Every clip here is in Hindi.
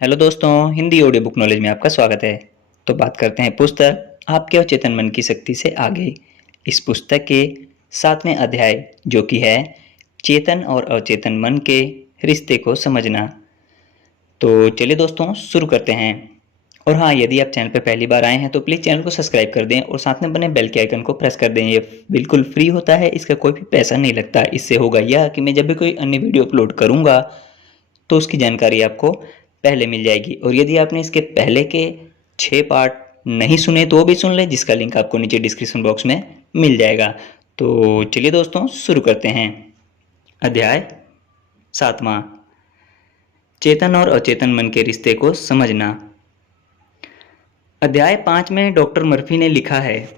हेलो दोस्तों, हिंदी ऑडियो बुक नॉलेज में आपका स्वागत है। तो बात करते हैं पुस्तक आपके अचेतन मन की शक्ति से आगे। इस पुस्तक के 7वें अध्याय जो कि है चेतन और अचेतन मन के रिश्ते को समझना। तो चलिए दोस्तों शुरू करते हैं। और हाँ, यदि आप चैनल पर पहली बार आए हैं तो प्लीज़ चैनल को सब्सक्राइब कर दें और साथ में बने बेल के आइकन को प्रेस कर दें। ये बिल्कुल फ्री होता है, इसका कोई भी पैसा नहीं लगता। इससे होगा यह कि मैं जब भी कोई अन्य वीडियो अपलोड करूँगा तो उसकी जानकारी आपको पहले मिल जाएगी। और यदि आपने इसके पहले के 6 पार्ट नहीं सुने तो वो भी सुन लें, जिसका लिंक आपको नीचे डिस्क्रिप्शन बॉक्स में मिल जाएगा। तो चलिए दोस्तों शुरू करते हैं। अध्याय 7वां, चेतन और अचेतन मन के रिश्ते को समझना। अध्याय 5 में डॉक्टर मर्फी ने लिखा है,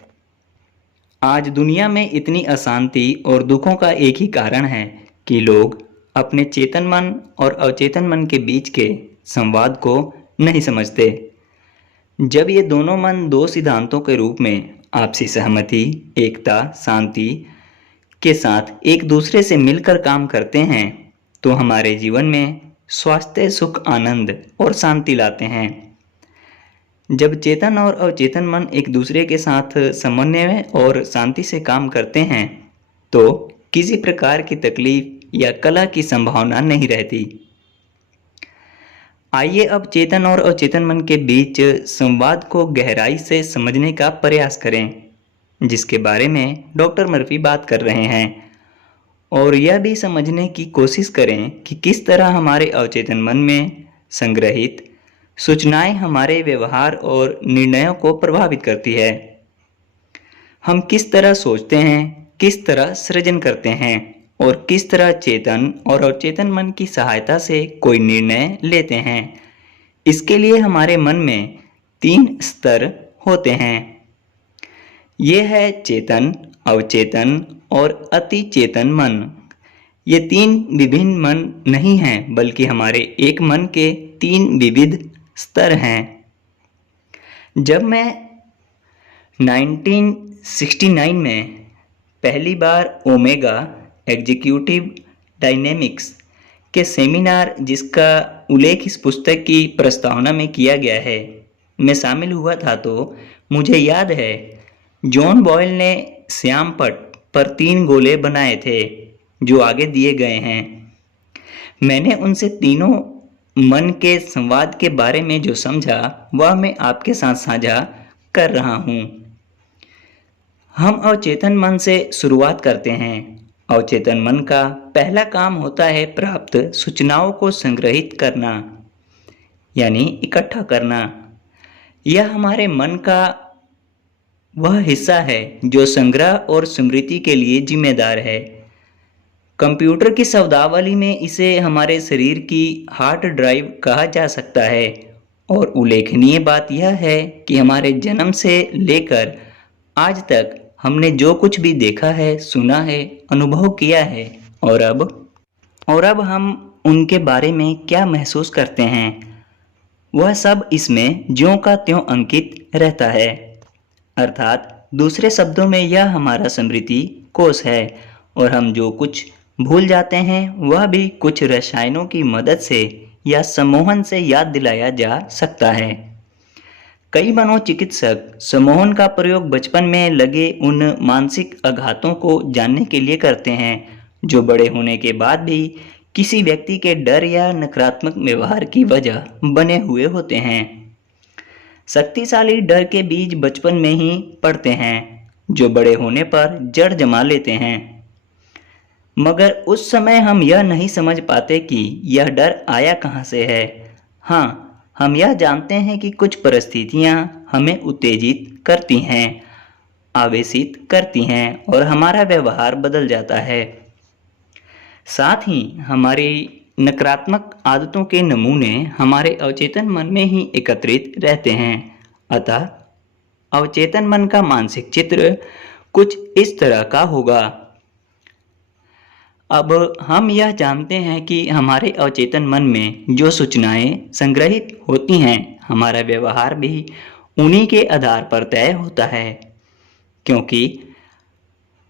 आज दुनिया में इतनी अशांति और दुखों का एक ही कारण है कि लोग अपने चेतन मन और अचेतन मन के बीच के संवाद को नहीं समझते। जब ये दोनों मन दो सिद्धांतों के रूप में आपसी सहमति, एकता, शांति के साथ एक दूसरे से मिलकर काम करते हैं तो हमारे जीवन में स्वास्थ्य, सुख, आनंद और शांति लाते हैं। जब चेतन और अचेतन मन एक दूसरे के साथ समन्वय और शांति से काम करते हैं तो किसी प्रकार की तकलीफ या कलह की संभावना नहीं रहती। आइए अब चेतन और अचेतन मन के बीच संवाद को गहराई से समझने का प्रयास करें, जिसके बारे में डॉक्टर मर्फी बात कर रहे हैं। और यह भी समझने की कोशिश करें कि किस तरह हमारे अचेतन मन में संग्रहित सूचनाएं हमारे व्यवहार और निर्णयों को प्रभावित करती है। हम किस तरह सोचते हैं, किस तरह सृजन करते हैं और किस तरह चेतन और अचेतन मन की सहायता से कोई निर्णय लेते हैं। इसके लिए हमारे मन में 3 स्तर होते हैं। ये है चेतन, अवचेतन और अति चेतन मन। ये 3 विभिन्न मन नहीं हैं, बल्कि हमारे एक मन के 3 विविध स्तर हैं। जब मैं 1969 में पहली बार ओमेगा एग्जीक्यूटिव डायनेमिक्स के सेमिनार, जिसका उल्लेख इस पुस्तक की प्रस्तावना में किया गया है, में शामिल हुआ था तो मुझे याद है जॉन बॉयल ने श्याम पट पर 3 गोले बनाए थे जो आगे दिए गए हैं। मैंने उनसे तीनों मन के संवाद के बारे में जो समझा वह मैं आपके साथ साझा कर रहा हूँ। हम अवचेतन मन से शुरुआत करते हैं। अवचेतन मन का पहला काम होता है प्राप्त सूचनाओं को संग्रहित करना, यानी इकट्ठा करना। यह हमारे मन का वह हिस्सा है जो संग्रह और स्मृति के लिए जिम्मेदार है। कंप्यूटर की शब्दावली में इसे हमारे शरीर की हार्ड ड्राइव कहा जा सकता है। और उल्लेखनीय बात यह है कि हमारे जन्म से लेकर आज तक हमने जो कुछ भी देखा है, सुना है, अनुभव किया है और अब हम उनके बारे में क्या महसूस करते हैं, वह सब इसमें ज्यों का त्यों अंकित रहता है। अर्थात दूसरे शब्दों में यह हमारा स्मृति कोश है। और हम जो कुछ भूल जाते हैं वह भी कुछ रसायनों की मदद से या सम्मोहन से याद दिलाया जा सकता है। कई मनोचिकित्सक सम्मोहन का प्रयोग बचपन में लगे उन मानसिक आघातों को जानने के लिए करते हैं जो बड़े होने के बाद भी किसी व्यक्ति के डर या नकारात्मक व्यवहार की वजह बने हुए होते हैं। शक्तिशाली डर के बीज बचपन में ही पड़ते हैं जो बड़े होने पर जड़ जमा लेते हैं, मगर उस समय हम यह नहीं समझ पाते कि यह डर आया कहाँ से है। हाँ, हम यह जानते हैं कि कुछ परिस्थितियाँ हमें उत्तेजित करती हैं, आवेशित करती हैं और हमारा व्यवहार बदल जाता है। साथ ही हमारी नकारात्मक आदतों के नमूने हमारे अवचेतन मन में ही एकत्रित रहते हैं। अतः अवचेतन मन का मानसिक चित्र कुछ इस तरह का होगा। अब हम यह जानते हैं कि हमारे अवचेतन मन में जो सूचनाएं संग्रहित होती हैं, हमारा व्यवहार भी उन्हीं के आधार पर तय होता है, क्योंकि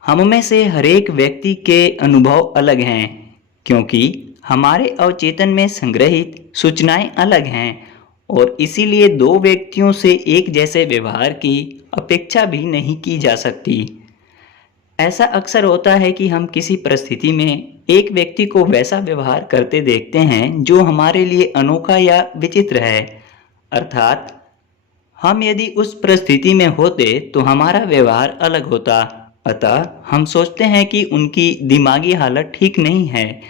हम में से हरेक व्यक्ति के अनुभव अलग हैं। क्योंकि हमारे अवचेतन में संग्रहित सूचनाएं अलग हैं और इसीलिए दो व्यक्तियों से एक जैसे व्यवहार की अपेक्षा भी नहीं की जा सकती। ऐसा अक्सर होता है कि हम किसी परिस्थिति में एक व्यक्ति को वैसा व्यवहार करते देखते हैं जो हमारे लिए अनोखा या विचित्र है। अर्थात हम यदि उस परिस्थिति में होते तो हमारा व्यवहार अलग होता। अतः हम सोचते हैं कि उनकी दिमागी हालत ठीक नहीं है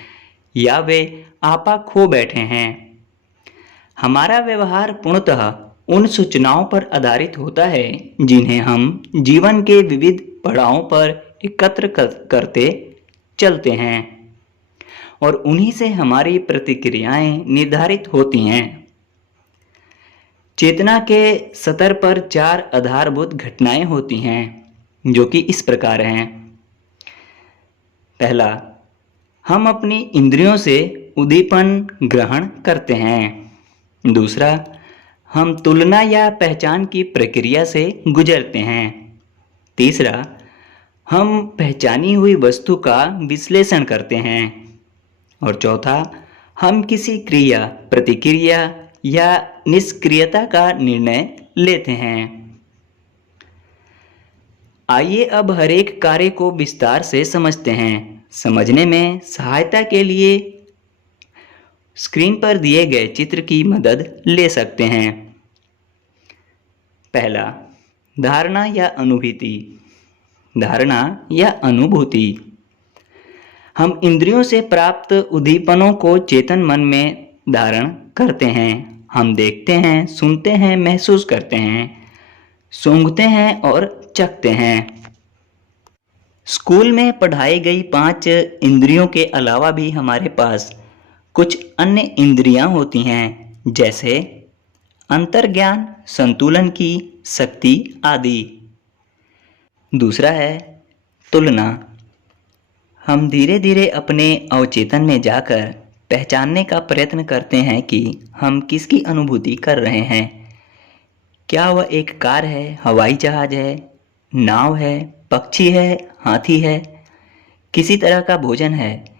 या वे आपा खो बैठे हैं। हमारा व्यवहार पूर्णतः उन सूचनाओं पर आधारित होता है जिन्हें हम जीवन के विविध पड़ावों पर एकत्र करते चलते हैं और उन्हीं से हमारी प्रतिक्रियाएं निर्धारित होती हैं। चेतना के स्तर पर चार आधारभूत घटनाएं होती हैं जो कि इस प्रकार हैं। पहला, हम अपनी इंद्रियों से उद्दीपन ग्रहण करते हैं। दूसरा, हम तुलना या पहचान की प्रक्रिया से गुजरते हैं। तीसरा, हम पहचानी हुई वस्तु का विश्लेषण करते हैं। और चौथा, हम किसी क्रिया, प्रतिक्रिया या निष्क्रियता का निर्णय लेते हैं। आइए अब हर एक कार्य को विस्तार से समझते हैं। समझने में सहायता के लिए स्क्रीन पर दिए गए चित्र की मदद ले सकते हैं। पहला, धारणा या अनुभूति। धारणा या अनुभूति, हम इंद्रियों से प्राप्त उद्दीपनों को चेतन मन में धारण करते हैं। हम देखते हैं, सुनते हैं, महसूस करते हैं, सूंघते हैं और चखते हैं। स्कूल में पढ़ाई गई 5 इंद्रियों के अलावा भी हमारे पास कुछ अन्य इंद्रियां होती हैं, जैसे अंतर्ज्ञान, संतुलन की शक्ति आदि। दूसरा है तुलना। हम धीरे धीरे अपने अवचेतन में जाकर पहचानने का प्रयत्न करते हैं कि हम किसकी अनुभूति कर रहे हैं। क्या वह एक कार है, हवाई जहाज है, नाव है, पक्षी है, हाथी है, किसी तरह का भोजन है,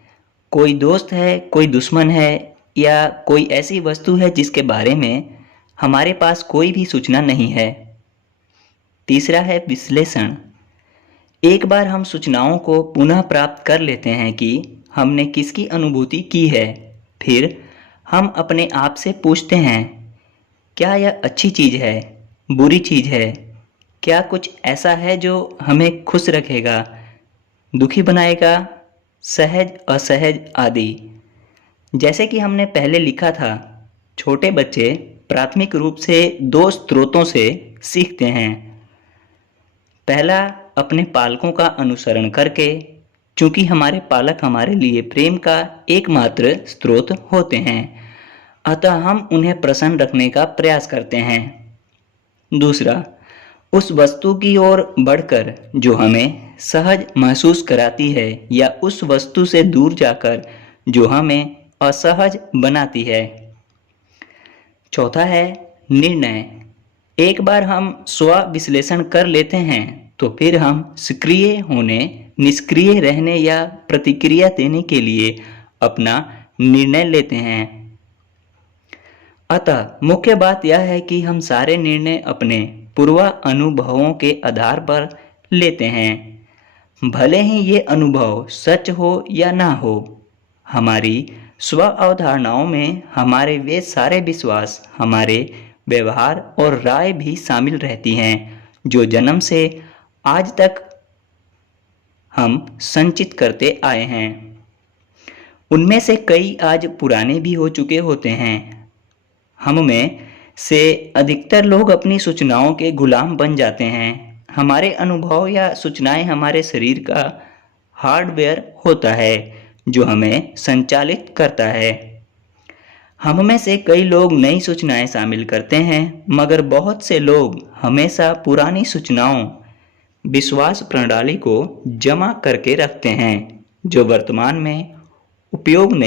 कोई दोस्त है, कोई दुश्मन है, या कोई ऐसी वस्तु है जिसके बारे में हमारे पास कोई भी सूचना नहीं है। तीसरा है विश्लेषण। एक बार हम सूचनाओं को पुनः प्राप्त कर लेते हैं कि हमने किसकी अनुभूति की है, फिर हम अपने आप से पूछते हैं, क्या यह अच्छी चीज़ है, बुरी चीज़ है, क्या कुछ ऐसा है जो हमें खुश रखेगा, दुखी बनाएगा, सहज असहज आदि। जैसे कि हमने पहले लिखा था, छोटे बच्चे प्राथमिक रूप से 2 स्रोतों से सीखते हैं। पहला, अपने पालकों का अनुसरण करके, चूंकि हमारे पालक हमारे लिए प्रेम का एकमात्र स्रोत होते हैं, अतः हम उन्हें प्रसन्न रखने का प्रयास करते हैं। दूसरा, उस वस्तु की ओर बढ़कर जो हमें सहज महसूस कराती है या उस वस्तु से दूर जाकर जो हमें असहज बनाती है। चौथा है निर्णय। एक बार हम स्व विश्लेषण कर लेते हैं तो फिर हम सक्रिय होने, निष्क्रिय रहने या प्रतिक्रिया देने के लिए अपना निर्णय लेते हैं। अतः मुख्य बात यह है कि हम सारे निर्णय अपने पूर्व अनुभवों के आधार पर लेते हैं, भले ही ये अनुभव सच हो या ना हो। हमारी स्व अवधारणाओं में हमारे वे सारे विश्वास, हमारे व्यवहार और राय भी शामिल रहती हैं जो जन्म से आज तक हम संचित करते आए हैं। उनमें से कई आज पुराने भी हो चुके होते हैं। हम में से अधिकतर लोग अपनी सूचनाओं के गुलाम बन जाते हैं। हमारे अनुभव या सूचनाएं हमारे शरीर का हार्डवेयर होता है जो हमें संचालित करता है। हम में से कई लोग नई सूचनाएं शामिल करते हैं, मगर बहुत से लोग हमेशा पुरानी सूचनाओं, विश्वास प्रणाली को जमा करके रखते हैं जो वर्तमान में उपयोगी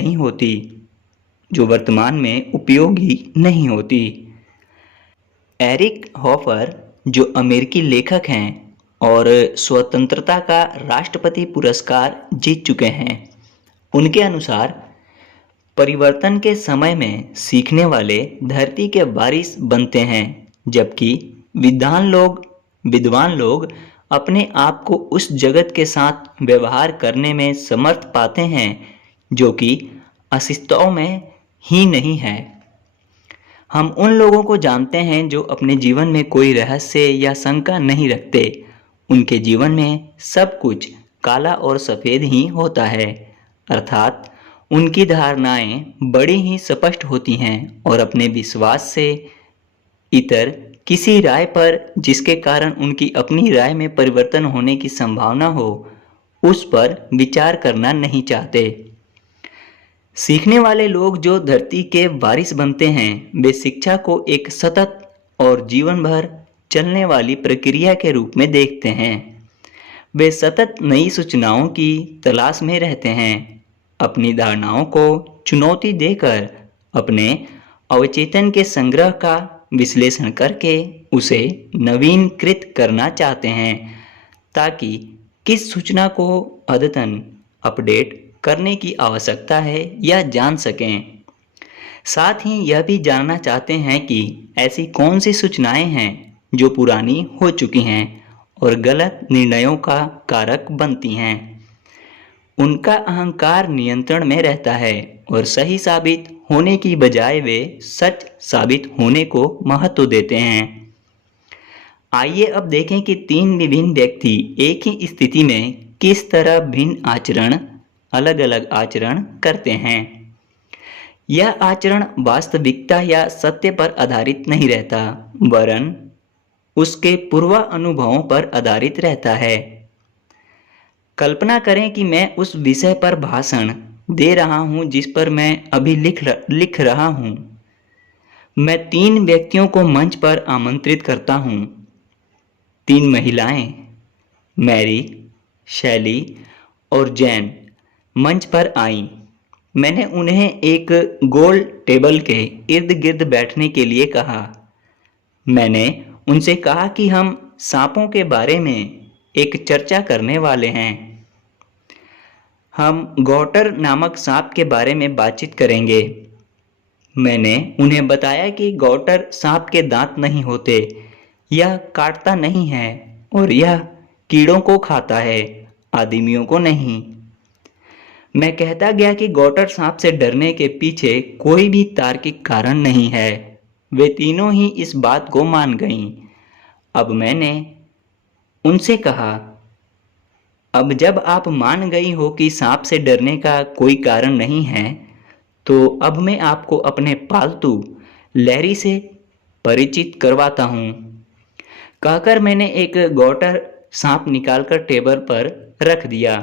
नहीं होती। एरिक हॉफर, जो अमेरिकी लेखक हैं और स्वतंत्रता का राष्ट्रपति पुरस्कार जीत चुके हैं, उनके अनुसार परिवर्तन के समय में सीखने वाले धरती के वारिस बनते हैं, जबकि विद्वान लोग अपने आप को उस जगत के साथ व्यवहार करने में समर्थ पाते हैं जो कि अस्तित्व में ही नहीं है। हम उन लोगों को जानते हैं जो अपने जीवन में कोई रहस्य या शंका नहीं रखते। उनके जीवन में सब कुछ काला और सफ़ेद ही होता है, अर्थात उनकी धारणाएं बड़ी ही स्पष्ट होती हैं और अपने विश्वास से इतर किसी राय पर जिसके कारण उनकी अपनी राय में परिवर्तन होने की संभावना हो, उस पर विचार करना नहीं चाहते। सीखने वाले लोग जो धरती के वारिस बनते हैं, वे शिक्षा को एक सतत और जीवन भर चलने वाली प्रक्रिया के रूप में देखते हैं। वे सतत नई सूचनाओं की तलाश में रहते हैं, अपनी धारणाओं को चुनौती देकर अपने अवचेतन के संग्रह का विश्लेषण करके उसे नवीनीकृत करना चाहते हैं, ताकि किस सूचना को अद्यतन अपडेट करने की आवश्यकता है या जान सकें। साथ ही यह भी जानना चाहते हैं कि ऐसी कौन सी सूचनाएं हैं जो पुरानी हो चुकी हैं और गलत निर्णयों का कारक बनती हैं। उनका अहंकार नियंत्रण में रहता है और सही साबित होने की बजाय वे सच साबित होने को महत्व देते हैं। आइए अब देखें कि तीन विभिन्न व्यक्ति एक ही स्थिति में किस तरह अलग अलग आचरण करते हैं। यह आचरण वास्तविकता या सत्य पर आधारित नहीं रहता, वरन उसके पूर्वानुभवों पर आधारित रहता है। कल्पना करें कि मैं उस विषय पर भाषण दे रहा हूं जिस पर मैं अभी लिख रहा हूं। मैं तीन व्यक्तियों को मंच पर आमंत्रित करता हूं। तीन महिलाएं, मैरी, शैली और जैन, मंच पर आईं। मैंने उन्हें एक गोल टेबल के इर्द गिर्द बैठने के लिए कहा। मैंने उनसे कहा कि हम सांपों के बारे में एक चर्चा करने वाले हैं। हम गौटर नामक सांप के बारे में बातचीत करेंगे। मैंने उन्हें बताया कि गौटर सांप के दांत नहीं होते, यह काटता नहीं है और यह कीड़ों को खाता है, आदमियों को नहीं। मैं कहता गया कि गौटर सांप से डरने के पीछे कोई भी तार्किक कारण नहीं है। वे तीनों ही इस बात को मान गईं। अब मैंने उनसे कहा, अब जब आप मान गई हो कि सांप से डरने का कोई कारण नहीं है, तो अब मैं आपको अपने पालतू लैरी से परिचित करवाता हूँ। कहकर मैंने एक गौटर सांप निकालकर टेबल पर रख दिया।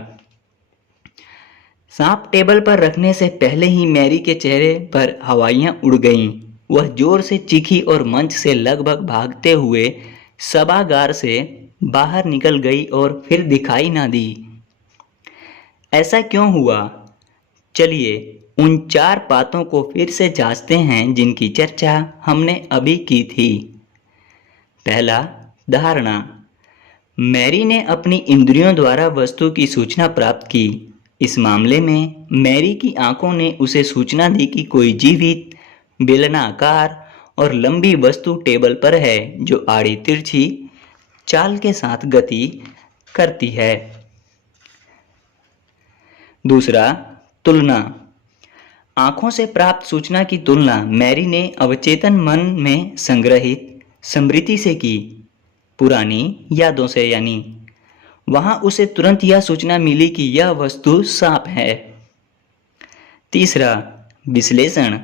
सांप टेबल पर रखने से पहले ही मैरी के चेहरे पर हवाइयां उड़ गईं। वह जोर से चीखी और मंच से लगभग भागते हुए सभागार से बाहर निकल गई और फिर दिखाई ना दी। ऐसा क्यों हुआ? चलिए उन चार बातों को फिर से जांचते हैं जिनकी चर्चा हमने अभी की थी। पहला, धारणा। मैरी ने अपनी इंद्रियों द्वारा वस्तु की सूचना प्राप्त की। इस मामले में मैरी की आंखों ने उसे सूचना दी कि कोई जीवित, बेलनाकार और लंबी वस्तु टेबल पर है जो आड़ी तिरछी चाल के साथ गति करती है। दूसरा, तुलना। आंखों से प्राप्त सूचना की तुलना मैरी ने अवचेतन मन में संग्रहित स्मृति से की, पुरानी यादों से यानी। वहां उसे तुरंत यह सूचना मिली कि यह वस्तु सांप है। तीसरा, विश्लेषण।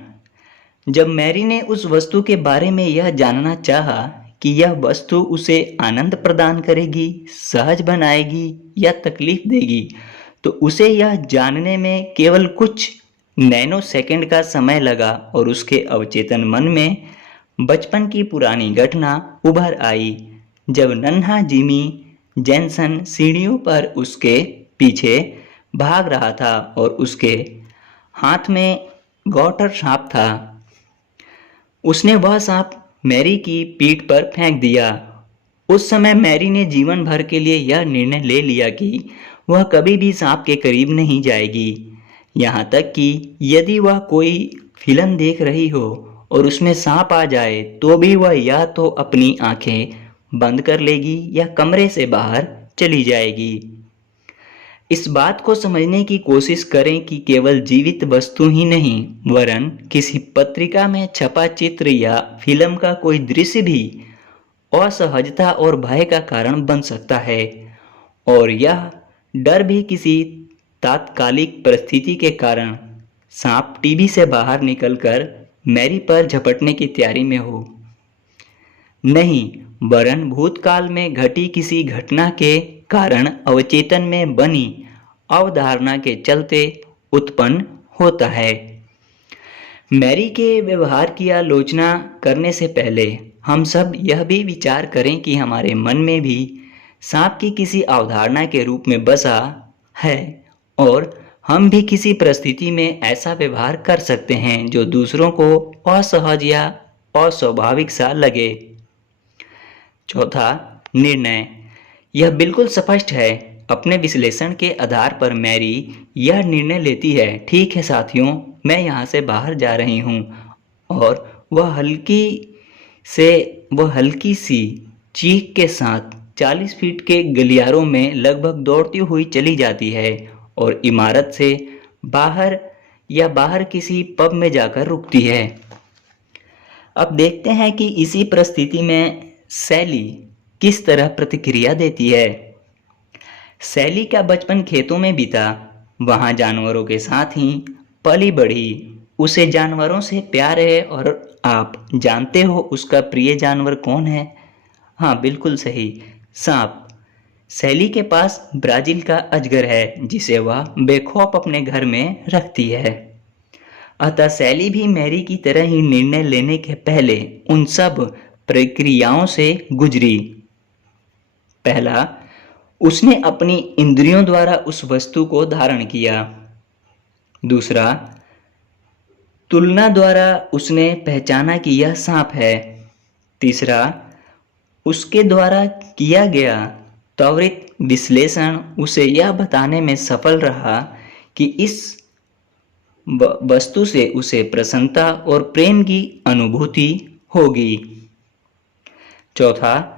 जब मैरी ने उस वस्तु के बारे में यह जानना चाहा कि यह वस्तु उसे आनंद प्रदान करेगी, सहज बनाएगी या तकलीफ देगी, तो उसे यह जानने में केवल कुछ नैनो सेकंड का समय लगा और उसके अवचेतन मन में बचपन की पुरानी घटना उभर आई, जब नन्हा जिमी जैनसन सीढ़ियों पर उसके पीछे भाग रहा था और उसके हाथ में गौटर सांप था। उसने वह सांप मैरी की पीठ पर फेंक दिया। उस समय मैरी ने जीवन भर के लिए यह निर्णय ले लिया कि वह कभी भी सांप के करीब नहीं जाएगी। यहाँ तक कि यदि वह कोई फिल्म देख रही हो और उसमें सांप आ जाए तो भी वह या तो अपनी आंखें बंद कर लेगी या कमरे से बाहर चली जाएगी। इस बात को समझने की कोशिश करें कि केवल जीवित वस्तु ही नहीं वरन किसी पत्रिका में छपा चित्र या फिल्म का कोई दृश्य भी असहजता और भय का कारण बन सकता है, और यह डर भी किसी तात्कालिक परिस्थिति के कारण सांप टीवी से बाहर निकलकर मैरी पर झपटने की तैयारी में हो, नहीं वरन भूतकाल में घटी किसी घटना के कारण अवचेतन में बनी अवधारणा के चलते उत्पन्न होता है। मैरी के व्यवहार की आलोचना करने से पहले हम सब यह भी विचार करें कि हमारे मन में भी सांप की किसी अवधारणा के रूप में बसा है और हम भी किसी परिस्थिति में ऐसा व्यवहार कर सकते हैं जो दूसरों को असहज या अस्वाभाविक सा लगे। चौथा, निर्णय। यह बिल्कुल स्पष्ट है। अपने विश्लेषण के आधार पर मैरी यह निर्णय लेती है, ठीक है साथियों, मैं यहाँ से बाहर जा रही हूँ, और वह हल्की सी चीख के साथ 40 फीट के गलियारों में लगभग दौड़ती हुई चली जाती है और इमारत से बाहर किसी पब में जाकर रुकती है। अब देखते हैं कि इसी परिस्थिति में सैली किस तरह प्रतिक्रिया देती है। सैली का बचपन खेतों में बीता, वहां जानवरों के साथ ही पली बढ़ी। उसे जानवरों से प्यार है, और आप जानते हो उसका प्रिय जानवर कौन है? हाँ, बिल्कुल सही, सांप। सैली के पास ब्राजील का अजगर है जिसे वह बेखौफ अपने घर में रखती है। अतः सैली भी मैरी की तरह ही निर्णय लेने के पहले उन सब प्रक्रियाओं से गुजरी। पहला, उसने अपनी इंद्रियों द्वारा उस वस्तु को धारण किया। दूसरा, तुलना द्वारा उसने पहचाना कि यह सांप है। तीसरा, उसके द्वारा किया गया त्वरित विश्लेषण उसे यह बताने में सफल रहा कि इस वस्तु से उसे प्रसन्नता और प्रेम की अनुभूति होगी। चौथा,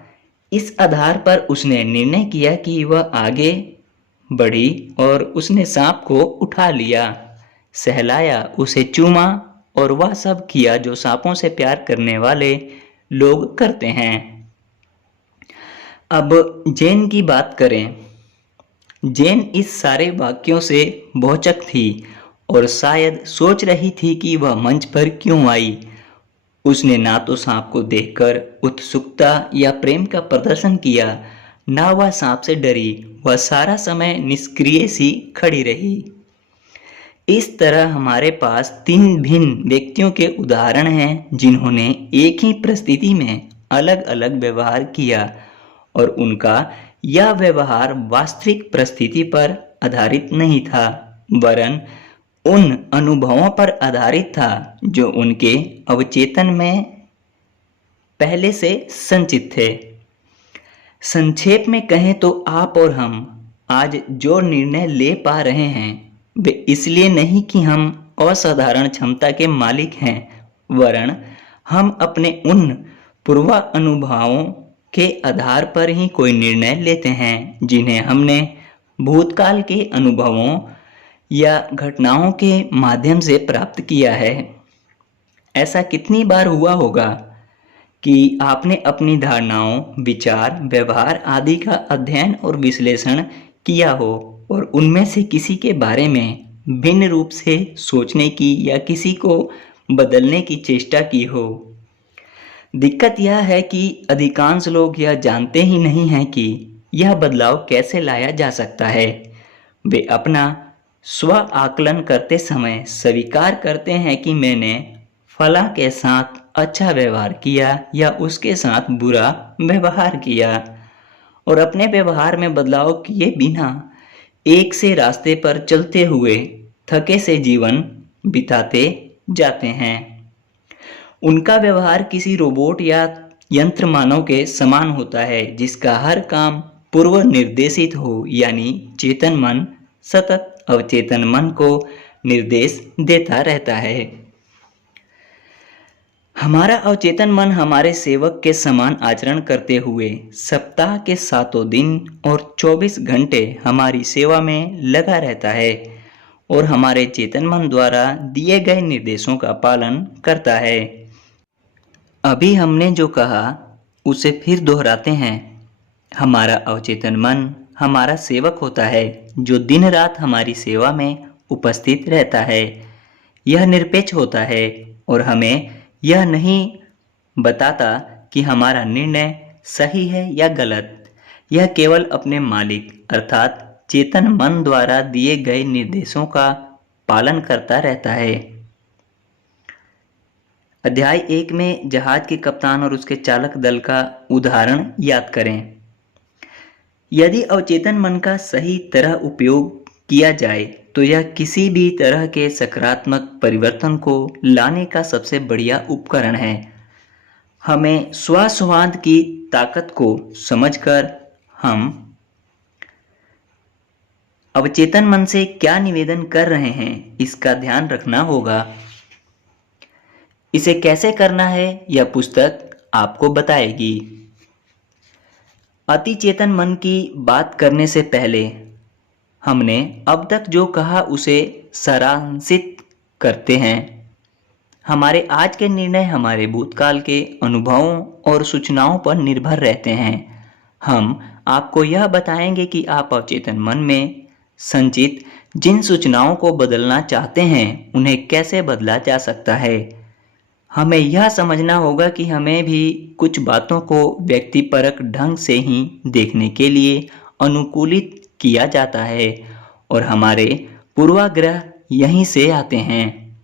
इस आधार पर उसने निर्णय किया कि वह आगे बढ़ी और उसने सांप को उठा लिया, सहलाया, उसे चूमा और वह सब किया जो सांपों से प्यार करने वाले लोग करते हैं। अब जेन की बात करें। जेन इस सारे वाक्यों से भौचक थी और शायद सोच रही थी कि वह मंच पर क्यों आई। उसने ना तो सांप को देखकर उत्सुकता या प्रेम का प्रदर्शन किया, ना वह सांप से डरी। वह सारा समय निष्क्रिय सी खड़ी रही। इस तरह हमारे पास 3 भिन्न व्यक्तियों के उदाहरण हैं जिन्होंने एक ही परिस्थिति में अलग अलग व्यवहार किया, और उनका यह व्यवहार वास्तविक परिस्थिति पर आधारित नहीं था वरन उन अनुभवों पर आधारित था जो उनके अवचेतन में पहले से संचित थे। संक्षेप में कहें तो आप और हम आज जो निर्णय ले पा रहे हैं वे इसलिए नहीं कि हम असाधारण क्षमता के मालिक हैं, वरन हम अपने उन पूर्वानुभवों के आधार पर ही कोई निर्णय लेते हैं जिन्हें हमने भूतकाल के अनुभवों या घटनाओं के माध्यम से प्राप्त किया है। ऐसा कितनी बार हुआ होगा कि आपने अपनी धारणाओं, विचार, व्यवहार आदि का अध्ययन और विश्लेषण किया हो और उनमें से किसी के बारे में भिन्न रूप से सोचने की या किसी को बदलने की चेष्टा की हो। दिक्कत यह है कि अधिकांश लोग यह जानते ही नहीं हैं कि यह बदलाव कैसे लाया जा सकता है। वे अपना स्व आकलन करते समय स्वीकार करते हैं कि मैंने फला के साथ अच्छा व्यवहार किया या उसके साथ बुरा व्यवहार किया, और अपने व्यवहार में बदलाव किए बिना एक से रास्ते पर चलते हुए थके से जीवन बिताते जाते हैं। उनका व्यवहार किसी रोबोट या यंत्र मानव के समान होता है जिसका हर काम पूर्व निर्देशित हो, यानी चेतन मन सतत अवचेतन मन को निर्देश देता रहता है। हमारा अवचेतन मन हमारे सेवक के समान आचरण करते हुए सप्ताह के 7 दिन और 24 घंटे हमारी सेवा में लगा रहता है और हमारे चेतन मन द्वारा दिए गए निर्देशों का पालन करता है। अभी हमने जो कहा उसे फिर दोहराते हैं। हमारा अवचेतन मन हमारा सेवक होता है जो दिन रात हमारी सेवा में उपस्थित रहता है। यह निरपेक्ष होता है और हमें यह नहीं बताता कि हमारा निर्णय सही है या गलत। यह केवल अपने मालिक अर्थात चेतन मन द्वारा दिए गए निर्देशों का पालन करता रहता है। अध्याय 1 में जहाज के कप्तान और उसके चालक दल का उदाहरण याद करें। यदि अवचेतन मन का सही तरह उपयोग किया जाए तो यह किसी भी तरह के सकारात्मक परिवर्तन को लाने का सबसे बढ़िया उपकरण है। हमें स्वसंवाद की ताकत को समझकर हम अवचेतन मन से क्या निवेदन कर रहे हैं इसका ध्यान रखना होगा। इसे कैसे करना है यह पुस्तक आपको बताएगी। अति चेतन मन की बात करने से पहले हमने अब तक जो कहा उसे सारांशित करते हैं। हमारे आज के निर्णय हमारे भूतकाल के अनुभवों और सूचनाओं पर निर्भर रहते हैं। हम आपको यह बताएंगे कि आप अवचेतन मन में संचित जिन सूचनाओं को बदलना चाहते हैं उन्हें कैसे बदला जा सकता है। हमें यह समझना होगा कि हमें भी कुछ बातों को व्यक्तिपरक ढंग से ही देखने के लिए अनुकूलित किया जाता है और हमारे पूर्वाग्रह यहीं से आते हैं।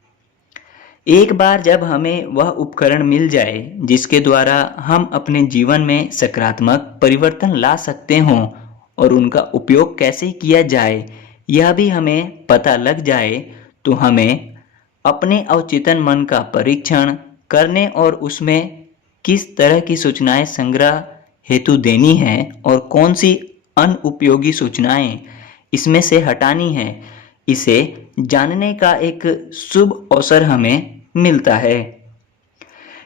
एक बार जब हमें वह उपकरण मिल जाए जिसके द्वारा हम अपने जीवन में सकारात्मक परिवर्तन ला सकते हों और उनका उपयोग कैसे किया जाए यह भी हमें पता लग जाए तो हमें अपने अवचेतन मन का परीक्षण करने और उसमें किस तरह की सूचनाएं संग्रह हेतु देनी है और कौन सी अनुपयोगी सूचनाएं इसमें से हटानी है इसे जानने का एक शुभ अवसर हमें मिलता है।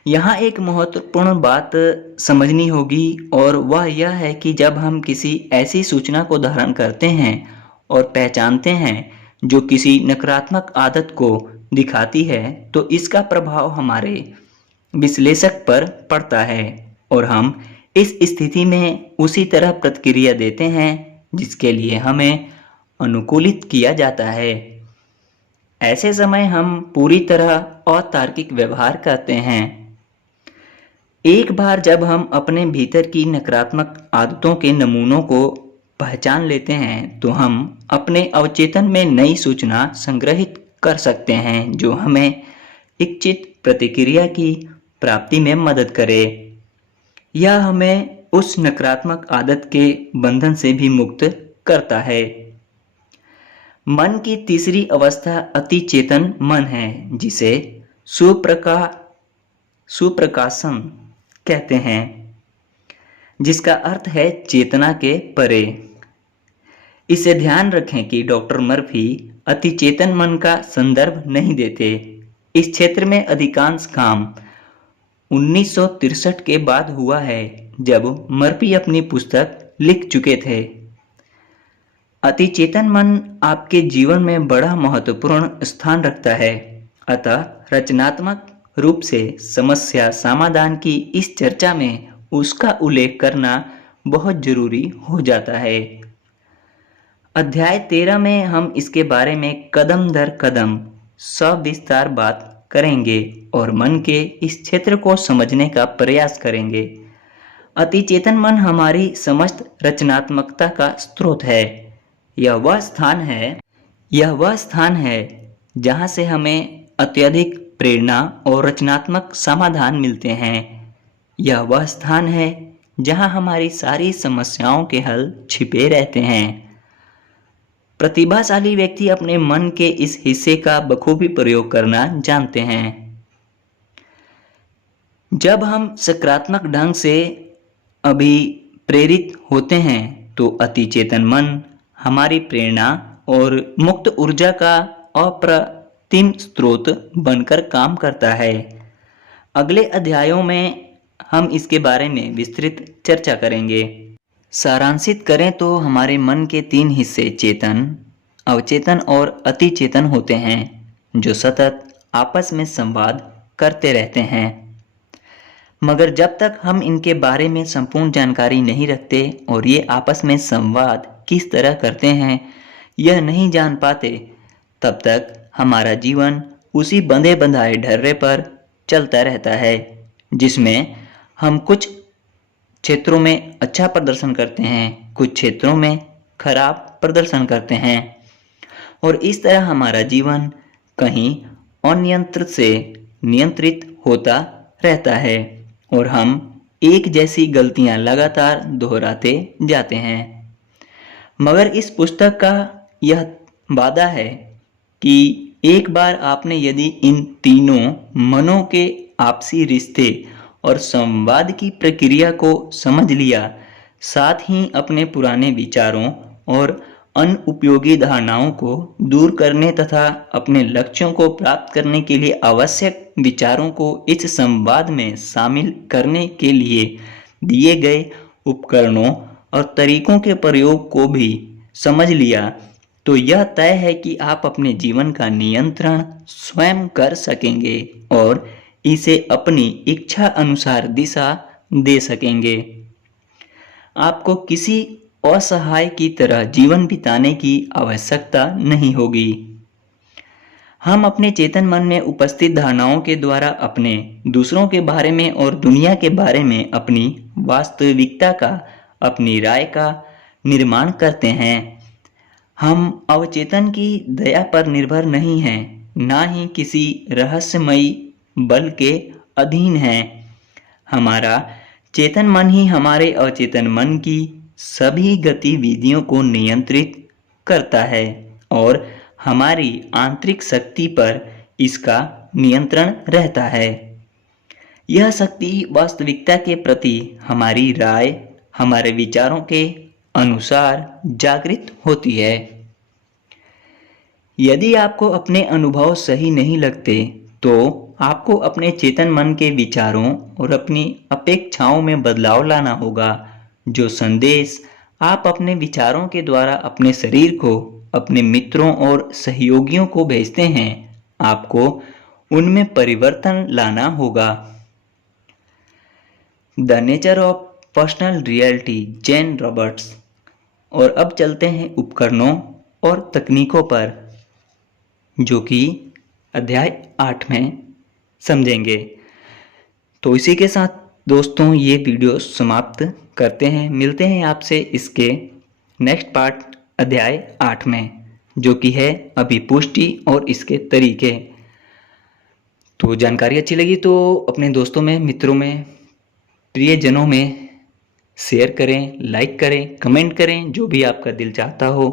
यहाँ एक महत्वपूर्ण बात समझनी होगी और वह यह है कि जब हम किसी ऐसी सूचना को धारण करते हैं और पहचानते हैं जो किसी नकारात्मक आदत को दिखाती है तो इसका प्रभाव हमारे विश्लेषक पर पड़ता है और हम इस स्थिति में उसी तरह प्रतिक्रिया देते हैं जिसके लिए हमें अनुकूलित किया जाता है। ऐसे समय हम पूरी तरह अतार्किक व्यवहार करते हैं। एक बार जब हम अपने भीतर की नकारात्मक आदतों के नमूनों को पहचान लेते हैं तो हम अपने अवचेतन में नई सूचना संग्रहित कर सकते हैं जो हमें इच्छित प्रतिक्रिया की प्राप्ति में मदद करे। यह हमें उस नकारात्मक आदत के बंधन से भी मुक्त करता है। मन की तीसरी अवस्था अति चेतन मन है जिसे सुप्रकाशन कहते हैं जिसका अर्थ है चेतना के परे। इसे ध्यान रखें कि डॉक्टर मर्फी अति चेतन मन का संदर्भ नहीं देते। इस क्षेत्र में अधिकांश काम 1963 के बाद हुआ है जब मर्फी अपनी पुस्तक लिख चुके थे। अति चेतन मन आपके जीवन में बड़ा महत्वपूर्ण स्थान रखता है, अतः रचनात्मक रूप से समस्या समाधान की इस चर्चा में उसका उल्लेख करना बहुत जरूरी हो जाता है। अध्याय 13 में हम इसके बारे में कदम दर कदम सविस्तार बात करेंगे और मन के इस क्षेत्र को समझने का प्रयास करेंगे। अति चेतन मन हमारी समस्त रचनात्मकता का स्रोत है। यह वह स्थान है जहाँ से हमें अत्यधिक प्रेरणा और रचनात्मक समाधान मिलते हैं। यह वह स्थान है जहाँ हमारी सारी समस्याओं के हल छिपे रहते हैं। प्रतिभाशाली व्यक्ति अपने मन के इस हिस्से का बखूबी प्रयोग करना जानते हैं। जब हम सकारात्मक ढंग से अभिप्रेरित होते हैं तो अति चेतन मन हमारी प्रेरणा और मुक्त ऊर्जा का अप्रतिम स्रोत बनकर काम करता है। अगले अध्यायों में हम इसके बारे में विस्तृत चर्चा करेंगे। सारांशित करें तो हमारे मन के 3 हिस्से चेतन, अवचेतन और अतिचेतन होते हैं, जो सतत आपस में संवाद करते रहते हैं। मगर जब तक हम इनके बारे में संपूर्ण जानकारी नहीं रखते और ये आपस में संवाद किस तरह करते हैं यह नहीं जान पाते, तब तक हमारा जीवन उसी बंधे बंधाए ढर्रे पर चलता रहता है, जिसमें हम कुछ क्षेत्रों में अच्छा प्रदर्शन करते हैं, कुछ क्षेत्रों में खराब प्रदर्शन करते हैं, और इस तरह हमारा जीवन कहीं अनियंत्रित से नियंत्रित होता रहता है और हम एक जैसी गलतियां लगातार दोहराते जाते हैं। मगर इस पुस्तक का यह वादा है कि एक बार आपने यदि इन तीनों मनों के आपसी रिश्ते और संवाद की प्रक्रिया को समझ लिया, साथ ही अपने पुराने विचारों और अनुपयोगी धारणाओं को दूर करने तथा अपने लक्ष्यों को प्राप्त करने के लिए आवश्यक विचारों को इस संवाद में शामिल करने के लिए दिए गए उपकरणों और तरीकों के प्रयोग को भी समझ लिया, तो यह तय है कि आप अपने जीवन का नियंत्रण स्वयं कर सकेंगे और इसे अपनी इच्छा अनुसार दिशा दे सकेंगे। आपको किसी असहाय की तरह जीवन बिताने की आवश्यकता नहीं होगी। हम अपने चेतन मन में उपस्थित धारणाओं के द्वारा अपने, दूसरों के बारे में और दुनिया के बारे में अपनी वास्तविकता का, अपनी राय का निर्माण करते हैं। हम अवचेतन की दया पर निर्भर नहीं हैं, ना ही किसी रहस्यमयी बल के अधीन हैं। हमारा चेतन मन ही हमारे अवचेतन मन की सभी गतिविधियों को नियंत्रित करता है और हमारी आंतरिक शक्ति पर इसका नियंत्रण रहता है। यह शक्ति वास्तविकता के प्रति हमारी राय, हमारे विचारों के अनुसार जागृत होती है। यदि आपको अपने अनुभव सही नहीं लगते, तो आपको अपने चेतन मन के विचारों और अपनी अपेक्षाओं में बदलाव लाना होगा। जो संदेश आप अपने विचारों के द्वारा अपने शरीर को, अपने मित्रों और सहयोगियों को भेजते हैं, आपको उनमें परिवर्तन लाना होगा। The nature of personal reality, Jane Roberts. और अब चलते हैं उपकरणों और तकनीकों पर, जो कि अध्याय 8 में समझेंगे। तो इसी के साथ दोस्तों ये वीडियो समाप्त करते हैं। मिलते हैं आपसे इसके नेक्स्ट पार्ट अध्याय 8 में, जो कि है अभिपुष्टि और इसके तरीके। तो जानकारी अच्छी लगी तो अपने दोस्तों में, मित्रों में, प्रियजनों में शेयर करें, लाइक करें, कमेंट करें, जो भी आपका दिल चाहता हो।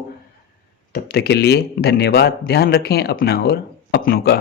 तब तक के लिए धन्यवाद। ध्यान रखें अपना और अपनों का।